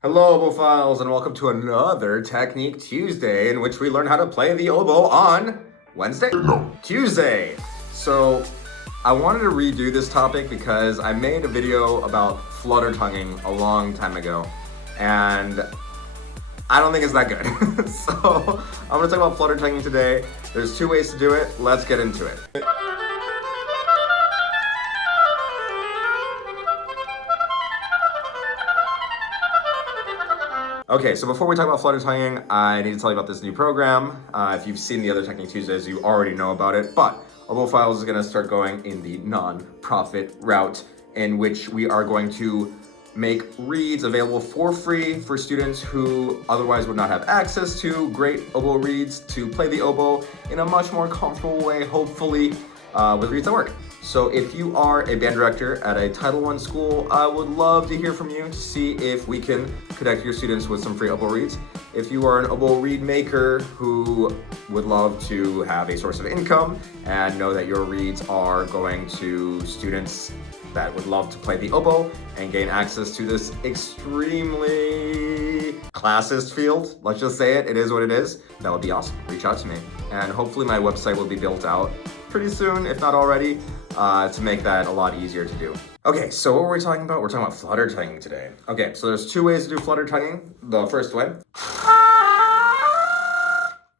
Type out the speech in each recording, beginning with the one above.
Hello, Obophiles, and welcome to another Technique Tuesday in which we learn how to play the oboe on Wednesday? No, Tuesday. So I wanted to redo this topic because I made a video about flutter tonguing a long time ago, and I don't think it's that good. So I'm gonna talk about flutter tonguing today. There's two ways to do it. Let's get into it. Okay, so before we talk about flutter tonguing, I need to tell you about this new program. If you've seen the other Technique Tuesdays, you already know about it, but Obophiles is gonna start going in the non-profit route in which we are going to make reads available for free for students who otherwise would not have access to great oboe reads to play the oboe in a much more comfortable way, hopefully, with reads that work. So if you are a band director at a Title I school, I would love to hear from you to see if we can connect your students with some free oboe reads. If you are an oboe read maker who would love to have a source of income and know that your reads are going to students that would love to play the oboe and gain access to this extremely classist field, let's just say it is what it is, that would be awesome. Reach out to me. And hopefully my website will be built out pretty soon, if not already, to make that a lot easier to do. Okay, so what were we talking about? We're talking about flutter tonguing today. Okay, so there's two ways to do flutter tonguing. The first way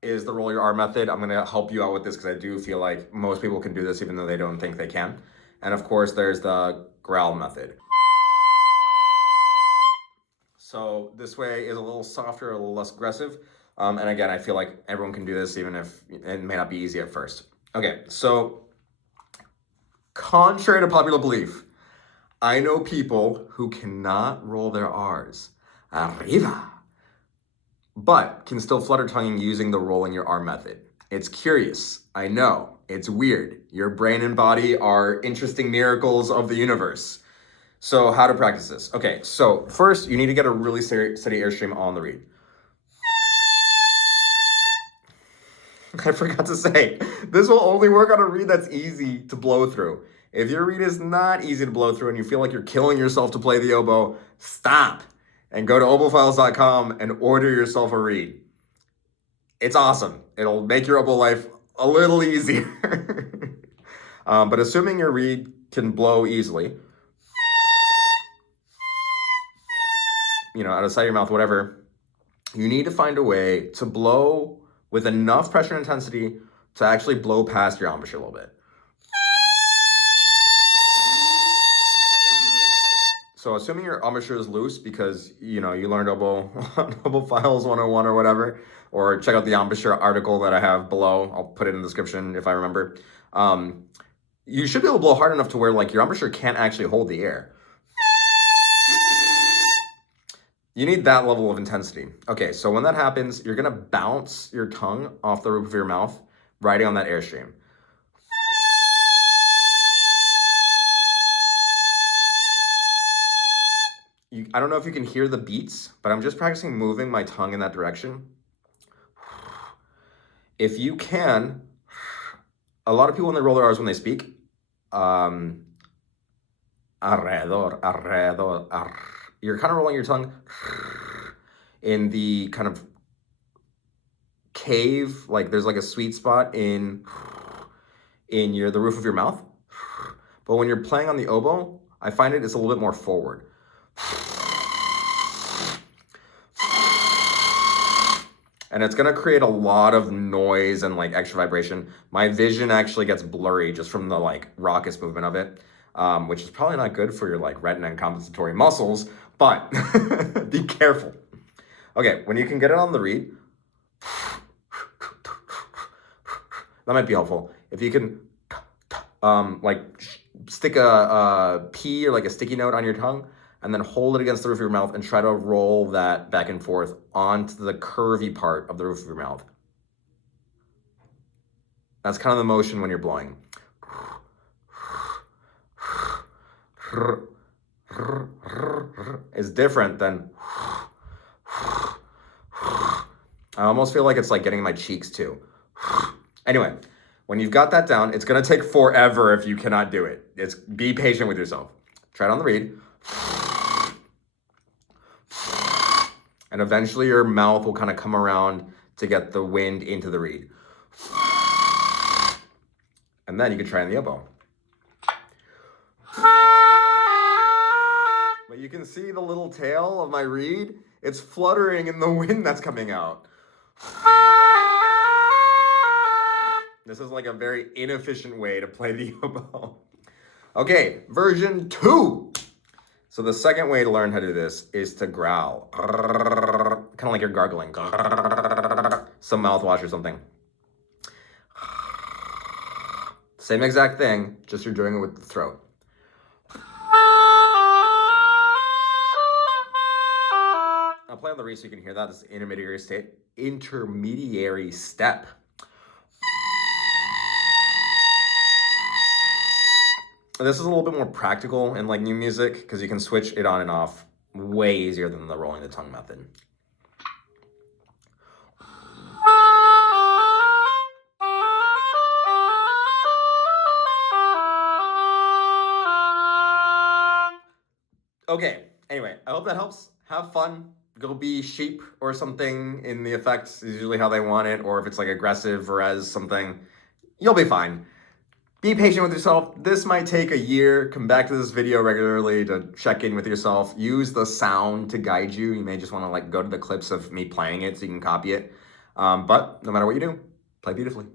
is the roll your R method. I'm gonna help you out with this because I do feel like most people can do this even though they don't think they can. And of course, there's the growl method. So this way is a little softer, a little less aggressive. And again, I feel like everyone can do this even if it may not be easy at first. Okay, so contrary to popular belief, I know people who cannot roll their R's, arriba, but can still flutter tonguing using the rolling your R method. It's curious, I know, it's weird. Your brain and body are interesting miracles of the universe. So how to practice this? Okay, so first you need to get a really steady airstream on the reed. I forgot to say, this will only work on a reed that's easy to blow through. If your reed is not easy to blow through and you feel like you're killing yourself to play the oboe, stop and go to obophiles.com and order yourself a reed. It's awesome. It'll make your oboe life a little easier. But assuming your reed can blow easily, out of sight of your mouth, whatever, you need to find a way to blow with enough pressure and intensity to actually blow past your embouchure a little bit. So assuming your embouchure is loose because, you learned oboe, Obophiles 101 or whatever, or check out the embouchure article that I have below. I'll put it in the description if I remember. You should be able to blow hard enough to where your embouchure can't actually hold the air. You need that level of intensity. Okay, so when that happens, you're gonna bounce your tongue off the roof of your mouth, riding on that airstream. I don't know if you can hear the beats, but I'm just practicing moving my tongue in that direction. If you can, a lot of people when they roll their R's when they speak, alrededor, you're kind of rolling your tongue in the kind of cave, like there's like a sweet spot in the roof of your mouth. But when you're playing on the oboe, I find it's a little bit more forward. And it's gonna create a lot of noise and extra vibration. My vision actually gets blurry just from the raucous movement of it, which is probably not good for your retina and compensatory muscles, but be careful. Okay, when you can get it on the reed, that might be helpful. If you can stick a P or a sticky note on your tongue and then hold it against the roof of your mouth and try to roll that back and forth onto the curvy part of the roof of your mouth. That's kind of the motion when you're blowing. Is different than I almost feel like it's getting my cheeks too. Anyway, when you've got that down, it's gonna take forever if you cannot do it. Be patient with yourself. Try it on the reed. And eventually your mouth will kind of come around to get the wind into the reed. And then you can try in the oboe. But you can see the little tail of my reed. It's fluttering in the wind that's coming out. This is like a very inefficient way to play the oboe. Okay, version 2. So the second way to learn how to do this is to growl. Kind of like you're gargling. Some mouthwash or something. Same exact thing, just you're doing it with the throat. I'll play on the reed so you can hear that. This is intermediary step. This is a little bit more practical in like new music because you can switch it on and off way easier than the rolling the tongue method. Okay, anyway, I hope that helps. Have fun. Go be sheep or something in the effects is usually how they want it, or if it's like aggressive or as something, you'll be fine. Be patient with yourself. This might take a year. Come back to this video regularly to check in with yourself. Use the sound to guide you. You may just want to like go to the clips of me playing it so you can copy it. But no matter what you do, play beautifully.